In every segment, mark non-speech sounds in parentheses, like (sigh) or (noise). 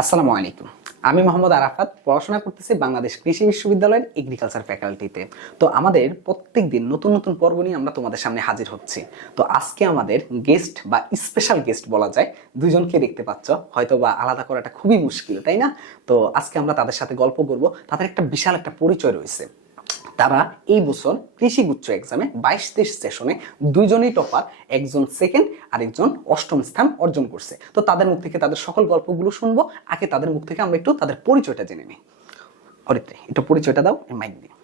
আসসালামু আলাইকুম আমি মোহাম্মদ আরাফাত, পড়াশোনা করতেছি বাংলাদেশ কৃষি বিশ্ববিদ্যালয়ের এগ্রিকালচার ফ্যাকাল্টিতে তো আমাদের প্রত্যেক দিন নতুন নতুন পর্ব নিয়ে আমরা তোমাদের সামনে হাজির হচ্ছি। তো আজকে আমাদের গেস্ট বা স্পেশাল গেস্ট বলা যায়, দুজনকে দেখতে পাচ্ছ। হয়তো বা আলাদা করাটা খুবই মুশকিল, তাই না? তো আজকে আমরা তাদের সাথে গল্প করব। তাদের একটা বিশাল একটা পরিচয় রয়েছে। তারা এই বছর কৃষি গুচ্ছ এক্সামে বাইশ তেইশ সেশনে দুইজনই টপার একজন সেকেন্ড আর একজন অষ্টম স্থান অর্জন করছে। তো তাদের মুখ থেকে তাদের সকল গল্পগুলো শুনব, আগে তাদের মুখ থেকে আমরা একটু তাদের পরিচয়টা জেনে নিই। অরিত্রে, একটু পরিচয়টা দাও মাইক দিয়ে।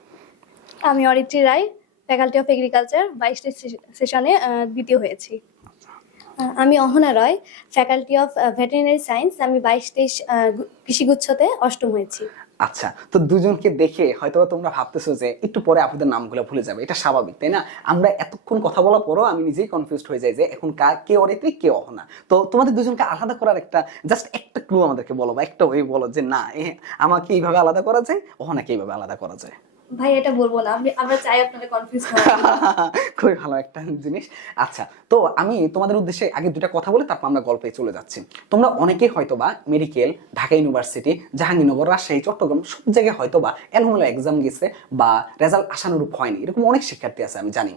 আমি Aritri Roy faculty of agriculture বাইশটি সেশনে দ্বিতীয় হয়েছি। আমি Ahana Roy faculty of veterinary science আমি বাইশ তেইশ কৃষিগুচ্ছতে অষ্টম হয়েছি। আচ্ছা তো দুজনকে দেখে হয়তো তোমরা ভাবতেছো যে একটু পরে আপনাদের নামগুলো ভুলে যাবে, এটা স্বাভাবিক, তাই না? আমরা এতক্ষণ কথা বলার পরও আমি নিজেই কনফিউজ হয়ে যাই যে এখন কার কে অরেতে কে অহনা। তো তোমাদের দুজনকে আলাদা করার একটা জাস্ট একটা ক্লু আমাদেরকে বলো বা একটা ওই বলো যে না আমাকে এইভাবে আলাদা করা যায়, অহনাকে এইভাবে আলাদা করা যায়। ভাই, এটা বলব না। আমি, আমরা চাই আপনারা কনফিউজ (laughs) খুবই ভালো একটা জিনিস। আচ্ছা তো আমি তোমাদের উদ্দেশ্যে আগে দুটা কথা বলে তারপর আমরা গল্পে চলে যাচ্ছি। তোমরা অনেকেই হয়তোবা মেডিকেল, ঢাকা ইউনিভার্সিটি, জাহাঙ্গীরনগর, রাজশাহী, চট্টগ্রাম সব জায়গায় হয়তো বা এলোমেলো এক্সাম গেছে বা রেজাল্ট আশানুরূপ হয়নি। এরকম অনেক শিক্ষার্থী আছে, আমি জানি।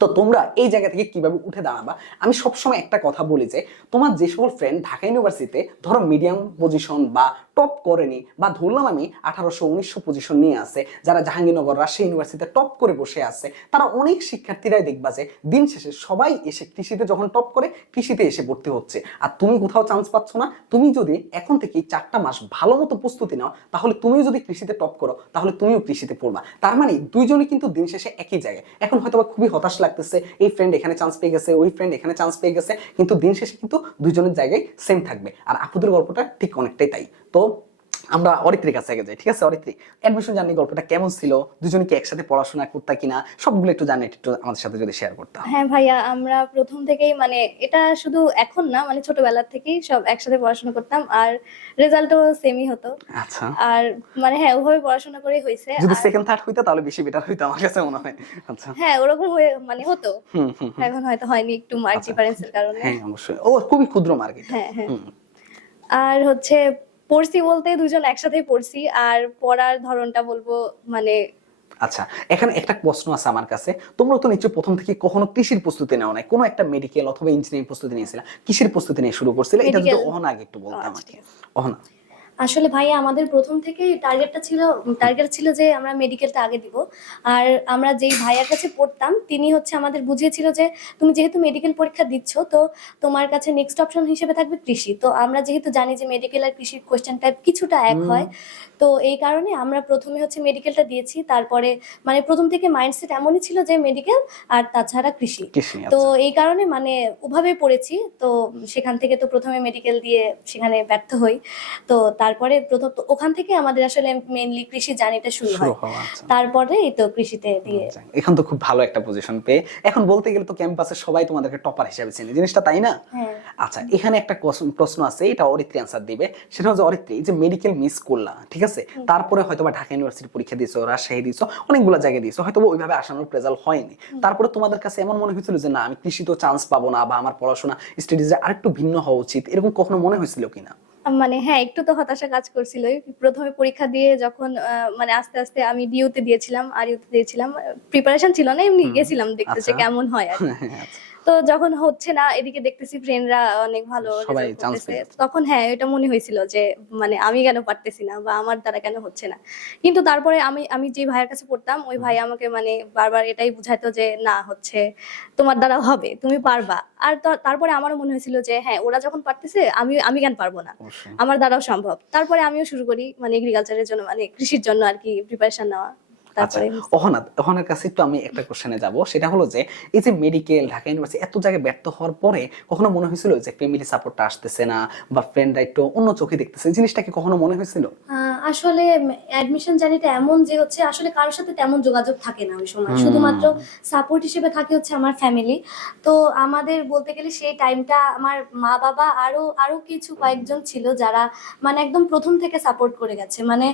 তো তোমরা এই জায়গা থেকে কীভাবে উঠে দাঁড়াবা? আমি সবসময় একটা কথা বলি যে, তোমার যে সকল ফ্রেন্ড ঢাকা ইউনিভার্সিটিতে ধরো মিডিয়াম পজিশন বা টপ করেনি বা ধরলাম আমি আঠারোশো উনিশশো পজিশন নিয়ে আছে, যারা জাহাঙ্গীরনগর রাজশাহী ইউনিভার্সিটিতে টপ করে বসে আছে, তারা অনেক শিক্ষার্থীরাই দেখবা যে, দিন শেষে সবাই এসে কৃষিতে যখন টপ করে, কৃষিতে এসে ভর্তি হচ্ছে। আর তুমি কোথাও চান্স পাচ্ছ না। তুমি যদি এখন থেকে চারটা মাস ভালো মতো প্রস্তুতি নাও, তাহলে তুমিও যদি কৃষিতে টপ করো, তাহলে তুমিও কৃষিতে পড়বা। তার মানে দুইজনে কিন্তু দিন শেষে একই জায়গায়। এখন হয়তো খুবই হতাশ লাগতেছে, এই ফ্রেন্ড এখানে চান্স পেয়ে গেছে, ওই ফ্রেন্ড এখানে চান্স পেয়ে গেছে, কিন্তু দিন শেষে কিন্তু দুজনের জায়গায় সেম থাকবে। আর আপুদের গল্পটা ঠিক অনেকটাই তাই। তো আমরা অরিত্রীর কাছে আগে যাই ঠিক আছে অরিত্রী? অ্যাডমিশন জার্নি গল্পটা কেমন ছিল? দুজনে কি একসাথে পড়াশোনা করতা কিনা? সবগুলো একটু জানি একটু আমাদের সাথে যদি শেয়ার করতাম হ্যাঁ ভাইয়া আমরা প্রথম থেকেই মানে এটা শুধু এখন না মানে ছোটবেলা থেকেই সব একসাথে পড়াশোনা করতাম আর রেজাল্টও সেমই হতো। আচ্ছা। আর মানে হ্যাঁ ওভাবে পড়াশোনা করে হয়েছে যদি সেকেন্ড থার্ড হইতো তাহলে বেশি বেটার হইতো আমার কাছে মনে হয়। আচ্ছা। হ্যাঁ ওরকম হয়ে মানে হতো। এখন হয়তো হয়নি একটু মার্ক আচ্ছা। ডিফারেন্সের কারণে। হ্যাঁ অবশ্যই। ও খুবই ক্ষুদ্র মার্কেট হ্যাঁ হ্যাঁ। আর হচ্ছে পড়ছি বলতে দুজন একসাথে পড়ছি আর পড়ার ধরনটা বলব মানে আচ্ছা এখানে একটা প্রশ্ন আছে আমার কাছে। তোমরা তো নিশ্চয়ই প্রথম থেকে কখনো কৃষির প্রস্তুতি নেওয়া নাই। কোনো একটা মেডিকেল অথবা ইঞ্জিনিয়ারিং প্রস্তুতি নিয়েছিলাম কৃষির প্রস্তুতি নিয়ে শুরু করছিলে। এটা যদি অহন আগে একটু বলতে আচ্ছা, আমাকে। ঠিক অহনা। আসলে ভাইয়া আমাদের প্রথম থেকে টার্গেটটা ছিল টার্গেট ছিল যে আমরা মেডিকেলটা আগে দিব। আর আমরা যেই ভাইয়ার কাছে পড়তাম তিনি হচ্ছে আমাদের বুঝিয়েছিল যে তুমি যেহেতু মেডিকেল পরীক্ষা দিচ্ছ তো তোমার কাছে নেক্সট অপশন হিসেবে থাকবে কৃষি। তো আমরা যেহেতু জানি যে মেডিকেল আর কৃষির কোয়েশ্চেন টাইপ কিছুটা এক হয় তো এই কারণে আমরা প্রথমে হচ্ছে মেডিকেলটা দিয়েছি। তারপরে মানে প্রথম থেকে মাইন্ডসেট এমনই ছিল যে মেডিকেল আর তাছাড়া কৃষি। তো আচ্ছা। এই কারণে মানে ওভাবে পড়েছি তো সেখান থেকে তো প্রথমে মেডিকেল দিয়ে সেখানে ব্যর্থ হই। তো তারপরে প্রথম তো ওখান থেকে আমাদের আসলে মেইনলি কৃষি জার্নিটা শুরু হয়। আচ্ছা। তারপরে এই তো কৃষিতে দিয়ে আচ্ছা, এখন তো খুব ভালো একটা পজিশন পেয়ে। এখন বলতে গেলে তো ক্যাম্পাসে সবাই তোমাদেরকে টপার হিসেবে চেনে। জিনিসটা তাই না? হ্যাঁ। আচ্ছা এখানে একটা প্রশ্ন আছে এটা অরিত্রী আনসার দিবে। সেটা হচ্ছে অরিত্রী যে মেডিকেল মিস করলা ঠিক আছে? তারপরে হয়তো বা ঢাকা ইউনিভার্সিটি পরীক্ষা দিয়েছ রাজশাহী দিয়েছ অনেকগুলো জায়গায় দিয়েছ হয়তো ওইভাবে আসানোর রেজাল্ট হয়নি। তারপরে তোমাদের কাছে এমন মনে হয়েছিল যে না আমি কৃষি তো চান্স পাবো না বা আমার পড়াশোনা স্টাডিজে আরেকটু ভিন্ন হওয়া উচিত এরকম কখনো মনে হয়েছিল কিনা? মানে হ্যাঁ একটু তো হতাশা কাজ করছিল প্রথমে পরীক্ষা দিয়ে যখন আহ, মানে আস্তে আস্তে আমি ডিউতে দিয়েছিলাম আর ইউতে দিয়েছিলাম প্রিপারেশন ছিল না এমনি গেছিলাম দেখতে যে আচ্ছা। কেমন হয় আর কি। (laughs) আচ্ছা, তো যখন হচ্ছে না এদিকে দেখতেছি ফ্রেন্ডরা অনেক ভালো সবাই। তখন হ্যাঁ এটা মনে হয়েছিল যে মানে আমি কেন পারতেছি না বা আমার দ্বারা কেন হচ্ছে না। কিন্তু তারপরে আমি আমি যে ভাইয়ের কাছে পড়তাম ওই ভাই আমাকে মানে বারবার এটাই বুঝাইতো যে না হচ্ছে তোমার দ্বারা হবে তুমি পারবা। আর তারপরে আমারও মনে হয়েছিল যে হ্যাঁ ওরা যখন পারতেছে আমি আমি কেন পারব না? আমার দ্বারাও সম্ভব। তারপরে আমিও শুরু করি মানে এগ্রিকালচারের জন্য মানে কৃষির জন্য আর কি প্রিপারেশন নেওয়া। তারপরে অহনার কাছে একটু আমি একটা কোশ্চেনে যাব। সেটা হলো যে এই যে মেডিকেল ঢাকা ইউনিভার্সিটি এত জায়গায় ব্যর্থ হওয়ার পরে কখনো মনে হয়েছিল যে ফ্যামিলি সাপোর্টটা আসতেছে না বা ফ্রেন্ডরা একটু অন্য চোখে দেখতেছে? এই জিনিসটা কি কখনো মনে হয়েছিল? আসলে অ্যাডমিশন জার্নিটা এমন যে হচ্ছে আসলে কারোর সাথে তেমন যোগাযোগ থাকে না ওই সময়। শুধুমাত্র সাপোর্ট হিসেবে থাকে হচ্ছে আমার ফ্যামিলি তো আমাদের বলতে গেলে সেই টাইমটা আমার মা বাবা আরও আরও কিছু কয়েকজন ছিল যারা মানে একদম প্রথম থেকে সাপোর্ট করে গেছে। মানে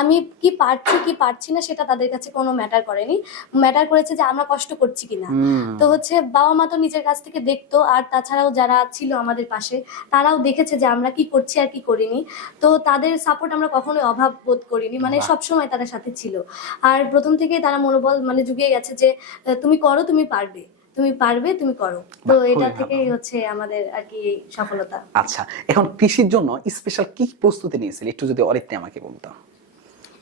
আমি কি পারছি কি পারছি না সেটা তাদের কাছে কোনো ম্যাটার করেনি। ম্যাটার করেছে যে আমরা কষ্ট করছি কিনা। তো হচ্ছে বাবা মা তো নিজের কাছ থেকে দেখতো আর তাছাড়াও যারা ছিল আমাদের পাশে তারাও দেখেছে যে আমরা কি করছি আর কি করিনি। তো তাদের সাপোর্ট আমরা কখনোই অভাব বোধ করিনি মানে বাহ। সব সময় তাদের সাথে ছিল। আর প্রথম থেকে তারা মনোবল মানে জুগিয়ে গেছে যে তুমি করো তুমি পারবে। তুমি পারবে তুমি করো। তো এটা থেকেই হচ্ছে আমাদের আর কি সফলতা। আচ্ছা এখন কৃষির জন্য স্পেশাল কি প্রস্তুতি নিয়েছিল? একটু যদি অরিত্রে আমাকে বলতো।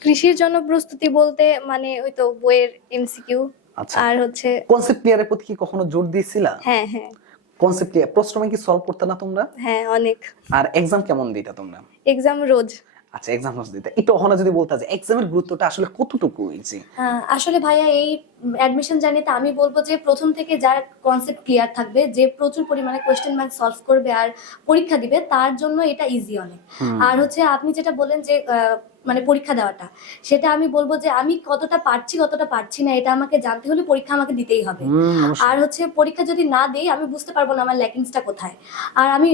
কৃষির জন্য প্রস্তুতি বলতে মানে ওই তো বইয়ের এমসিকিউ আচ্ছা। আর হচ্ছে কনসেপ্ট ক্লিয়ারের প্রতি কি কখনো জোর দিয়েছিলা? হ্যাঁ হ্যাঁ। কনসেপ্ট ক্লিয়ার প্রশ্রমে কি সলভ করতে না তোমরা? হ্যাঁ অনেক। আর এক্সাম কেমন দিতা তোমরা? এক্সাম রোজ। আচ্ছা এক্সাম দিতে। একটু অহনা যদি বলতা যে এক্সামের গুরুত্বটা আসলে কতটুকু হয়েছে? আসলে ভাইয়া এই অ্যাডমিশন জার্নিতে আমি বলব যে প্রথম থেকে যার কনসেপ্ট ক্লিয়ার থাকবে যে প্রচুর পরিমাণে কোয়েশ্চেন ব্যাংক সলভ করবে আর পরীক্ষা দিবে তার জন্য এটা ইজি অনেক। আর হচ্ছে আপনি যেটা বললেন যে মানে পরীক্ষা দেওয়াটা। সেটা আমি বলব যে আমি কতটা পারছি কতটা পারছি না এটা আমাকে জানতে হলে পরীক্ষা আমাকে দিতেই হবে। আর হচ্ছে পরীক্ষা যদি না দেই আমি বুঝতে পারব না আমার ল্যাকিংসটা কোথায়। আর আমি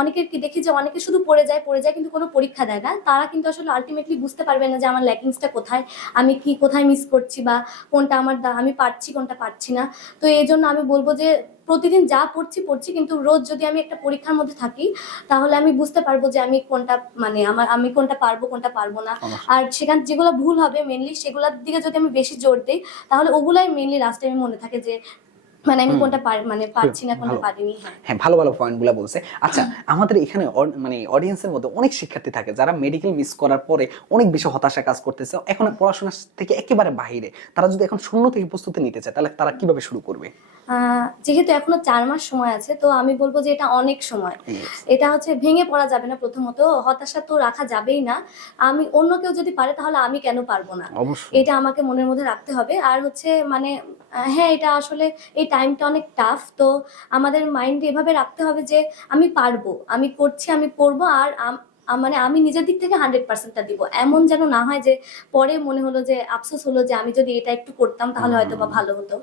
অনেকের কি দেখি যে অনেকে শুধু পড়ে যায় পড়ে যায় কিন্তু কোনো পরীক্ষা দেয় না। তারা কিন্তু আসলে আলটিমেটলি বুঝতে পারবে না যে আমার ল্যাকিংসটা কোথায় আমি কি কোথায় মিস করছি বা কোনটা আমার আমি পারছি কোনটা পারছি না। তো এই জন্য আমি বলব যে প্রতিদিন যা পড়ছি পড়ছি কিন্তু রোজ যদি আমি একটা পরীক্ষার মধ্যে থাকি তাহলে আমি বুঝতে পারব যে আমি কোনটা মানে আমার আমি কোনটা পারব কোনটা পারব না। আর সেখান যেগুলো ভুল হবে মেনলি সেগুলোর দিকে যদি আমি বেশি জোর দিই তাহলে ওগুলাই মেনলি লাস্টে আমি মনে থাকে যে মানে আমি কোনটা মানে পারছি না কোনটা পারিনি হ্যাঁ। হ্যাঁ ভালো ভালো বলছে। আচ্ছা আমাদের এখানে মানে অডিয়েন্সের মধ্যে অনেক শিক্ষার্থী থাকে যারা মেডিকেল মিস করার পরে অনেক বেশি হতাশা কাজ করতেছে। এখন পড়াশোনা থেকে একেবারে বাহিরে তারা যদি এখন শূন্য থেকে প্রস্তুতি নিতে চায় তাহলে তারা কীভাবে শুরু করবে? যেহেতু এখনও চার মাস সময় আছে তো আমি বলব যে এটা অনেক সময়। এটা হচ্ছে ভেঙে পড়া যাবে না প্রথমত হতাশা তো রাখা যাবেই না। আমি অন্য কেউ যদি পারে তাহলে আমি কেন পারব না? এটা আমাকে মনের মধ্যে রাখতে হবে। আর হচ্ছে মানে হ্যাঁ এটা আসলে এই টাইমটা অনেক টাফ তো আমাদের মাইন্ডে এভাবে রাখতে হবে যে আমি পারব আমি করছি আমি করব আর মানে আমি নিজের দিক থেকে হান্ড্রেড পার্সেন্টটা দিব। এমন যেন না হয় যে পরে মনে হলো যে আফসোস হলো যে আমি যদি এটা একটু করতাম তাহলে হয়তো বা ভালো হতো।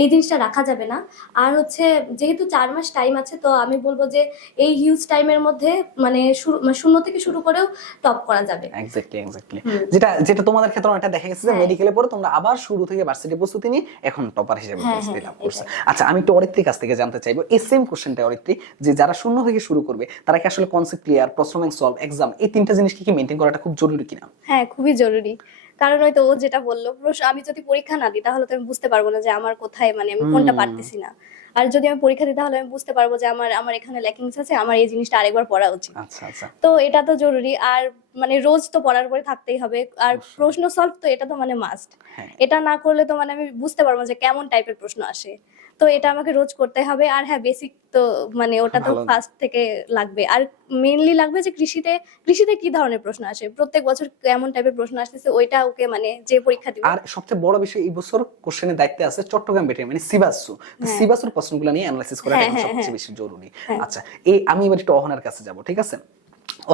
এই জিনিসটা রাখা যাবে না। আর হচ্ছে যেহেতু চার মাস টাইম আছে তো আমি বলব যে এই হিউজ টাইমের মধ্যে মানে মানে শূন্য থেকে শুরু করেও টপ করা যাবে। এক্স্যাক্টলি এক্স্যাক্টলি যেটা যেটা তোমাদের ক্ষেত্রে অনেকটা দেখা গেছে যে হ্যাঁ। মেডিকেলে পরে তোমরা আবার শুরু থেকে ভার্সিটি প্রস্তুতি নিয়ে এখন টপার হিসেবে হ্যাঁ, প্রস্তুতি হ্যাঁ, লাভ করছে। আচ্ছা আমি একটু অরিত্রীর কাছ থেকে জানতে চাইব। এই সেম কোশ্চেনটা অরিত্রী যে যারা শূন্য থেকে শুরু করবে তারা কি আসলে কনসেপ্ট ক্লিয়ার প্রশ্ন সলভ এক্সাম এই তিনটা জিনিস কি মেনটেন করাটা খুব জরুরি কিনা? হ্যাঁ খুবই জরুরি। কারণ হয়তো ও যেটা বলল আমি যদি পরীক্ষা না দিই তাহলে তো আমি বুঝতে পারব না যে আমার কোথায় মানে আমি কোনটা পারতেছি না। আর যদি আমি পরীক্ষা দিই তাহলে আমি বুঝতে পারব যে আমার আমার এখানে ল্যাকিংস আছে আমার এই জিনিসটা আরেকবার পড়া উচিত। আচ্ছা আচ্ছা। তো এটা তো জরুরি আর মানে রোজ তো পড়ার পরে থাকতেই হবে আর প্রশ্ন সলভ তো এটা তো মানে মাস্ট হ্যাঁ। এটা না করলে তো মানে আমি বুঝতে পারব যে কেমন টাইপের প্রশ্ন আসে। তো এটা আমাকে রোজ করতে হবে। আর হ্যাঁ বেসিক তো মানে ওটা তো ফার্স্ট থেকে লাগবে। আর মেইনলি লাগবে যে কৃষিতে কৃষিতে কি ধরনের প্রশ্ন আসে? প্রত্যেক বছর কেমন টাইপের প্রশ্ন আসতেছে ওইটা ওকে মানে যে পরীক্ষা দিবে। আর সবচেয়ে বড় বিষয় এই বছর কোশ্চেনের দায়িত্বে আছে চট্টগ্রাম বেটে মানে সিবাসু। হ্যাঁ। সিবাসুর প্রশ্নগুলো নিয়ে অ্যানালাইসিস করা হ্যাঁ, হ্যাঁ, সবচেয়ে। বেশি জরুরি। আচ্ছা এই আমি এবার একটু অহনার কাছে যাব ঠিক আছে?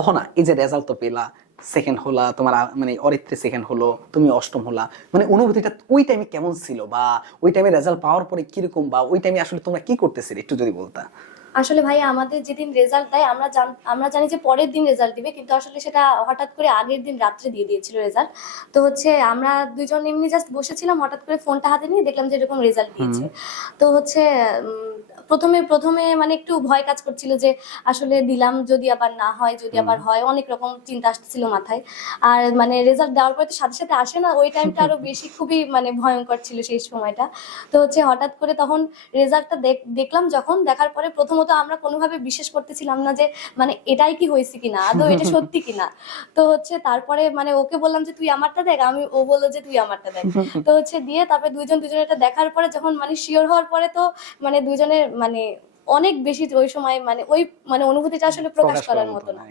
অহনা এই যে রেজাল্ট তো পেলা সেকেন্ড হলা, তোমার মানে অরিত্রে সেকেন্ড হলো, তুমি অষ্টম হলা। মানে অনুভূতিটা ওই টাইমে কেমন ছিল বা ওই টাইমে রেজাল্ট পাওয়ার পরে কীরকম বা ওই টাইমে আসলে তোমরা কি করতেছিলে, একটু যদি বলতা? আসলে ভাই আমাদের যেদিন রেজাল্ট দেয় আমরা আমরা জানি যে পরের দিন রেজাল্ট দিবে কিন্তু আসলে সেটা হঠাৎ করে আগের দিন রাত্রে দিয়ে দিয়েছিল রেজাল্ট তো হচ্ছে আমরা দুজন এমনি জাস্ট বসেছিলাম হঠাৎ করে ফোনটা হাতে নিয়ে দেখলাম যে এরকম রেজাল্ট দিয়েছে। তো হচ্ছে প্রথমে প্রথমে মানে একটু ভয় কাজ করছিল যে আসলে দিলাম যদি আবার না হয় যদি আবার হয় অনেক রকম চিন্তা আসতেছিল মাথায়। আর মানে রেজাল্ট দেওয়ার পরে তো সাথে সাথে আসে না ওই টাইমটা আরও বেশি খুবই মানে ভয়ঙ্কর ছিল সেই সময়টা। তো হচ্ছে হঠাৎ করে তখন রেজাল্টটা দেখলাম যখন দেখার পরে প্রথমত আমরা কোনোভাবে বিশ্বাস করতেছিলাম না যে মানে এটাই কি হয়েছে কিনা? আদৌ এটা (laughs) সত্যি কিনা? তো হচ্ছে তারপরে মানে ওকে বললাম যে তুই আমারটা দেখ। আমি ও বলল যে তুই আমারটা দেখ। তো হচ্ছে দিয়ে তারপরে দুইজন দুজনেরটা দেখার পরে যখন মানে শিওর হওয়ার পরে তো মানে দুইজনের মানে অনেক বেশি ওই সময় মানে ওই মানে অনুভূতিটা আসলে প্রকাশ করার মতো না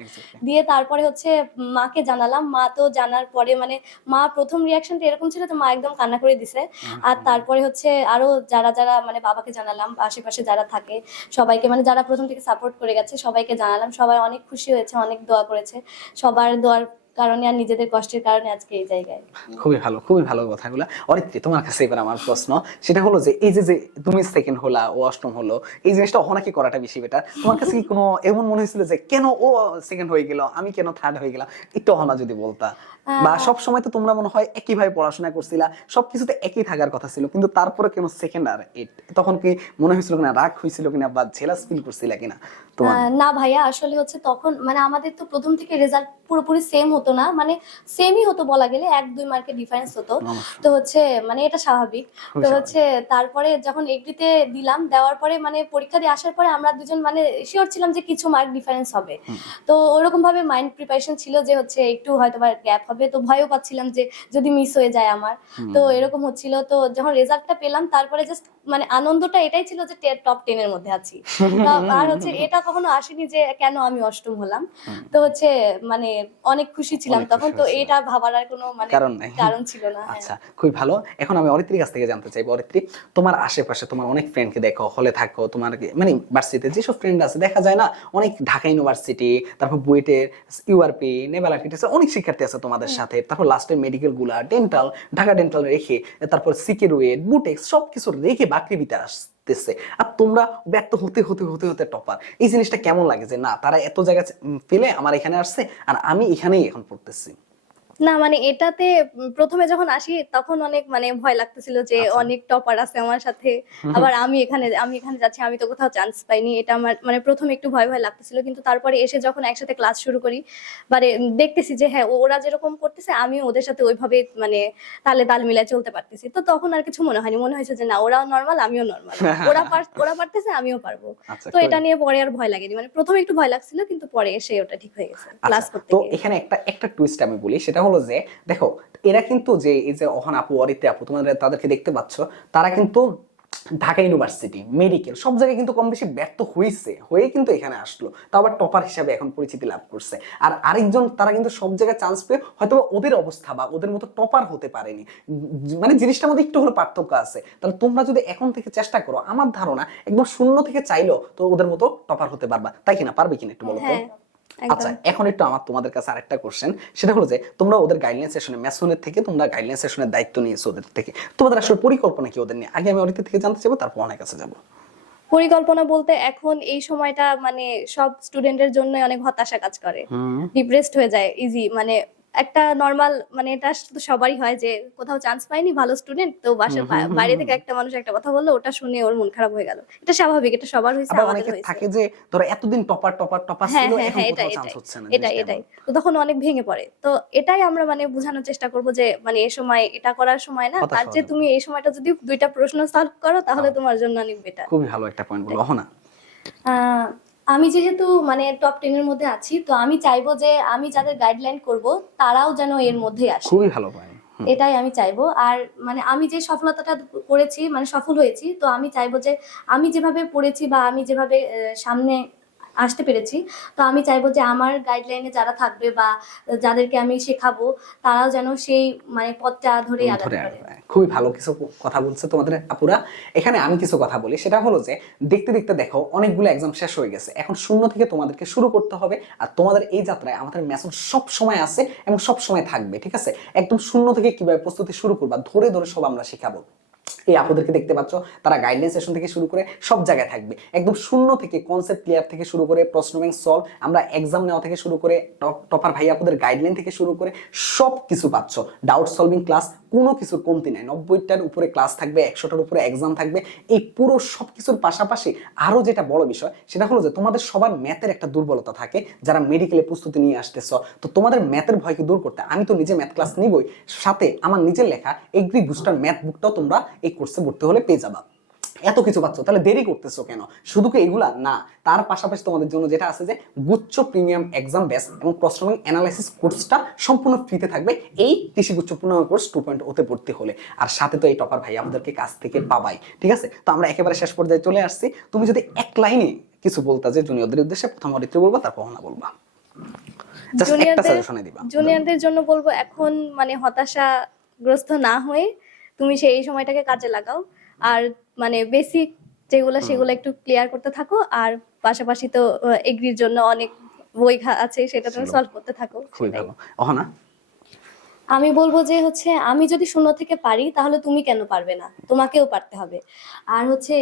দিয়ে তারপরে হচ্ছে মাকে জানালাম মা তো জানার পরে মানে মা প্রথম রিয়াকশনটা এরকম ছিল তো মা একদম কান্না করে দিছে। আর তারপরে হচ্ছে আরও যারা যারা মানে বাবাকে জানালাম আশেপাশে যারা থাকে সবাইকে মানে যারা প্রথম থেকে সাপোর্ট করে গেছে সবাইকে জানালাম। সবাই অনেক খুশি হয়েছে অনেক দোয়া করেছে। সবার দোয়ার কারণে আর নিজেদের কষ্টের কারণে আজকে এই জায়গায়। খুবই ভালো খুবই ভালো কথাগুলো। অরিত্রি, তোমার কাছে এবার আমার প্রশ্ন। সেটা হলো যে, এই যে যে তুমি সেকেন্ড হলা, ও অষ্টম হলো, এই জিনিসটা অহনাকে করাটা বেশি বেটার তোমার কাছে কি কোনো এমন মনে হয়েছিল যে, কেন ও সেকেন্ড হয়ে গেল, আমি কেন থার্ড হয়ে গেলাম? একটু অহনা যদি বলতা। বা সব সময় তো তোমরা মনে হয় একই ভাবে পড়াশোনা করছিলা সবকিছুতে একই থাকার কথা ছিল কিন্তু তারপরে কেন সেকেন্ড আর এইট তখন কি মনে হয়েছিল কিনা রাগ হয়েছিল কিনা বা জেলাস ফিল করছিলা কিনা তোমার? না ভাইয়া আসলে হচ্ছে তখন মানে আমাদের তো প্রথম থেকে রেজাল্ট পুরোপুরি সেম হতো না মানে সেমই হতো বলা গেলে এক দুই মার্কের ডিফারেন্স হতো। তো হচ্ছে মানে এটা স্বাভাবিক। তো হচ্ছে তারপরে যখন এগ্রিতে দিলাম দেওয়ার পরে মানে পরীক্ষা দিয়ে আসার পরে আমরা দুজন মানে শিওর ছিলাম যে কিছু মার্ক ডিফারেন্স হবে। তো ওরকম ভাবে মাইন্ড প্রিপারেশন ছিল যে হচ্ছে একটু হয়তো বা গ্যাপ হবে তো ভয়ও পাচ্ছিলাম যে যদি মিস হয়ে যায় আমার। তো এরকম হচ্ছিল তো যখন রেজাল্টটা পেলাম তারপরে জাস্ট মানে আনন্দটা এটাই ছিল যে টপ টেন এর মধ্যে আছি। (laughs) আর হচ্ছে এটা কখনো আসেনি যে কেন আমি অষ্টম হলাম। তো হচ্ছে মানে অনেক খুশি ছিলাম তখন তো এটা ভাবার আর কোনো মানে কারণ ছিল না হ্যাঁ। আচ্ছা খুবই ভালো। এখন আমি অরিত্রীর কাছ থেকে জানতে চাইব। অরিত্রী তোমার আশেপাশে তোমার অনেক ফ্রেন্ডকে দেখো হলে থাকো তোমার মানে ভার্সিটিতে যেসব ফ্রেন্ড আছে দেখা যায় না অনেক ঢাকা ইউনিভার্সিটি তারপর বুয়েটের ইউআরপি নেভাল আর্কিটেকচার অনেক শিক্ষার্থী আছে তোমাদের সাথে। তারপর লাস্টে মেডিকেলগুলা ডেন্টাল ঢাকা ডেন্টাল রেখে তারপর সিকেরুয়েট বুটেক্স সবকিছু রেখে বাকৃবিতে আসতেছে। আর তোমরা ব্যর্থ হতে হতে হতে হতে টপার। এই জিনিসটা কেমন লাগে যে, না, তারা এত জায়গা ফেলে আমার এখানে আসছে, আর আমি এখানেই এখন পড়তেছি। না মানে এটাতে প্রথমে যখন আসি তখন অনেক মানে ভয় লাগতেছিল যে আচ্ছা। অনেক টপার আছে আমার সাথে। আবার আমি এখানে আমি এখানে যাচ্ছি আমি তো কোথাও চান্স পাইনি। এটা আমার মানে প্রথমে একটু ভয় ভয় লাগতেছিল। কিন্তু তারপরে এসে যখন একসাথে ক্লাস শুরু করি মানে দেখতেছি যে হ্যাঁ ওরা যেরকম করতেছে আমি ওদের সাথে ওইভাবে মানে তালে তাল মিলায় চলতে পারতেছি। তো তখন আর কিছু মনে হয়নি। মনে হয়েছে যে না ওরাও নর্মাল আমিও নর্মাল (laughs) ওরা ওরা পারতেছে আমিও পারব। আচ্ছা তো এটা নিয়ে পরে আর ভয় লাগেনি। মানে প্রথমে একটু ভয় লাগছিল কিন্তু পরে এসে ওটা ঠিক হয়ে গেছে ক্লাস আচ্ছা, করতে তো। এখানে একটা একটা টুইস্ট আমি বলি। সেটা হলো যে, দেখো, এরা কিন্তু যে, এই যে অহন আপু অরিত্রে আপু, তোমাদের, তাদেরকে দেখতে পাচ্ছ, তারা কিন্তু ঢাকা ইউনিভার্সিটি মেডিকেল সব জায়গায় কিন্তু কম বেশি ব্যর্থ হয়েছে হয়ে কিন্তু এখানে আসলো। তা আবার টপার হিসাবে এখন পরিচিতি লাভ করছে। আর আরেকজন, তারা কিন্তু সব জায়গায় চান্স পেয়ে হয়তো ওদের অবস্থা বা ওদের মতো টপার হতে পারেনি। মানে জিনিসটার মধ্যে একটু হলো পার্থক্য আছে। তাহলে তোমরা যদি এখন থেকে চেষ্টা করো, আমার ধারণা একদম শূন্য থেকে চাইলেও তো ওদের মতো টপার হতে পারবা। তাই কিনা? পারবে কিনা একটু বলো আচ্ছা এখন একটু আমার তোমাদের কাছে আরেকটা কোশ্চেন সেটা হলো যে তোমরা ওদের গাইডলাইন সেশনে ম্যাসনের থেকে তোমরা গাইডলাইন সেশনের দায়িত্ব নিয়েছো ওদের থেকে। তোমাদের আসলে পরিকল্পনা কি ওদের নিয়ে? আগে আমি অরিতে থেকে জানতে চাইব তারপর অনেক কাছে যাব। পরিকল্পনা বলতে এখন এই সময়টা মানে সব স্টুডেন্টের জন্য অনেক হতাশা কাজ করে। ডিপ্রেসড হয়ে যায় ইজি মানে একটা নর্মাল মানে এটা তো সবারই হয় যে কোথাও চান্স পায়নি ভালো স্টুডেন্ট তো বাসা বাইরে থেকে একটা মানুষ একটা কথা বলল ওটা শুনে ওর মন খারাপ হয়ে গেল। এটা স্বাভাবিক এটা সবার হয়েছে আমাদের হয়েছে। থাকে যে ধরো এতদিন টপার টপার টপার হ্যাঁ ছিল হ্যাঁ এখন হ্যাঁ কোথাও এটাই চান্স এটাই হচ্ছে না এটাই এটাই। তো তখন অনেক ভেঙে পড়ে। তো এটাই আমরা মানে বোঝানোর চেষ্টা করব যে মানে এই সময় এটা করার সময় না তার যে তুমি এই সময়টা যদি দুইটা প্রশ্ন সলভ করো তাহলে তোমার জন্য অনেক বেটার খুবই ভালো একটা পয়েন্ট বলো আহ, আমি যেহেতু মানে টপ টেনের মধ্যে আছি তো আমি চাইব যে আমি যাদের গাইডলাইন করব তারাও যেন এর মধ্যে আসে। খুবই ভালো এটাই আমি চাইব। আর মানে আমি যে সফলতাটা করেছি মানে সফল হয়েছি তো আমি চাইব যে আমি যেভাবে পড়েছি বা আমি যেভাবে সামনে আসতে পেরেছি। তো আমি চাইব যে আমার গাইডলাইনে যারা থাকবে বা যাদেরকে আমি শেখাবো তারাও যেন সেই মানে পথটা ধরে আগাতে পারে। খুবই ভালো কিছু কথা বলছে তোমাদের আপুরা। এখানে আমি কিছু কথা বলি। সেটা হলো যে দেখতে দেখতে দেখো অনেকগুলো এক্সাম শেষ হয়ে গেছে। এখন শূন্য থেকে তোমাদেরকে শুরু করতে হবে। আর তোমাদের এই যাত্রায় আমাদের মেসন সব সময় আছে এবং সব সময় থাকবে ঠিক আছে? একদম শূন্য থেকে কীভাবে প্রস্তুতি শুরু করবা ধরে ধরে সব আমরা শেখাবো। এই আপুদেরকে দেখতে পাচ্ছ, তারা গাইডলাইন সেশন থেকে শুরু করে সব জায়গায় থাকবে। একদম শূন্য থেকে কনসেপ্ট ক্লিয়ার থেকে শুরু করে প্রশ্ন ব্যাংক সলভ আমরা এক্সাম নেওয়া থেকে শুরু করে টপার ভাই আপুদের গাইডলাইন থেকে শুরু করে সব কিছু পাচ্ছ। ডাউট সলভিং ক্লাস কোনো কিছুর কমতি নাই। নব্বইটার উপরে ক্লাস থাকবে, একশোটার উপরে এক্সাম থাকবে। এই পুরো সব কিছুর পাশাপাশি আরও যেটা বড় বিষয়, সেটা হলো যে তোমাদের সবার ম্যাথের একটা দুর্বলতা থাকে, যারা মেডিকেলে প্রস্তুতি নিয়ে আসতেছ। তো তোমাদের ম্যাথের ভয়কে দূর করতে আমি তো নিজে ম্যাথ ক্লাস নিবই। সাথে আমার নিজের লেখা এগ্রি বুস্টার ম্যাথ বুকটাও তোমরা এই কোর্সে ভর্তি হলে পেয়ে যাবা। এত কিছু পাচ্ছ তাহলে দেরি করতেছো কেন? শুধু কি এগুলা? না তার পাশাপাশি তোমাদের জন্য যেটা আছে যে গুচ্ছ প্রিমিয়াম এক্সাম বেস এবং প্রশ্ন অ্যানালাইসিস কোর্সটা সম্পূর্ণ ফ্রিতে থাকবে এই কৃষি গুচ্ছ পূর্ণ কোর্স টু পয়েন্ট ওতে পড়তে হলে। আর সাথে তো এই টপার ভাই আমাদেরকে কাছ থেকে পাবাই ঠিক আছে? তো আমরা একেবারে শেষ পর্যায়ে চলে আসছি। তুমি যদি এক লাইনে কিছু বলতা যে জুনিয়রদের উদ্দেশ্যে প্রথম অরিত্রে বলবা তারপর না বলবা। জুনিয়রদের জন্য বলব এখন মানে হতাশাগ্রস্ত না হয়ে তুমি সেই সময়টাকে কাজে লাগাও। আর মানে বেসিক যেগুলো সেগুলো একটু ক্লিয়ার করতে থাকো আর পাশাপাশি তো এগ্রির জন্য অনেক বই আছে সেটা তুমি সলভ করতে থাকো। খুবই ভালো। অহনা? আমি বলব যে হচ্ছে আমি যদি শূন্য থেকে পারি তাহলে তুমি কেন পারবে না? তোমাকেও পারতে হবে। আর হচ্ছে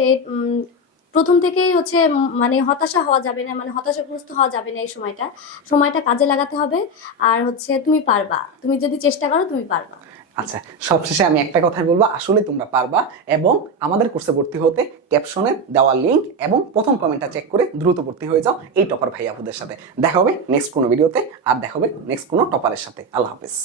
প্রথম থেকেই হচ্ছে মানে হতাশা হওয়া যাবে না মানে হতাশাগ্রস্ত হওয়া যাবে না এই সময়টা। সময়টা কাজে লাগাতে হবে আর হচ্ছে তুমি পারবা। তুমি যদি চেষ্টা করো তুমি পারবা। আচ্ছা সবশেষে আমি একটা কথাই বলব, আসলে তোমরা পারবা এবং আমাদের কোর্সে ভর্তি হতে ক্যাপশনের দেওয়া লিঙ্ক এবং প্রথম কমেন্টটা চেক করে দ্রুত ভর্তি হয়ে যাও এই টপার ভাইয়া আপুদের সাথে। দেখা হবে নেক্সট কোনো ভিডিওতে আর দেখা হবে নেক্সট কোনো টপারের সাথে। আল্লাহ হাফেজ।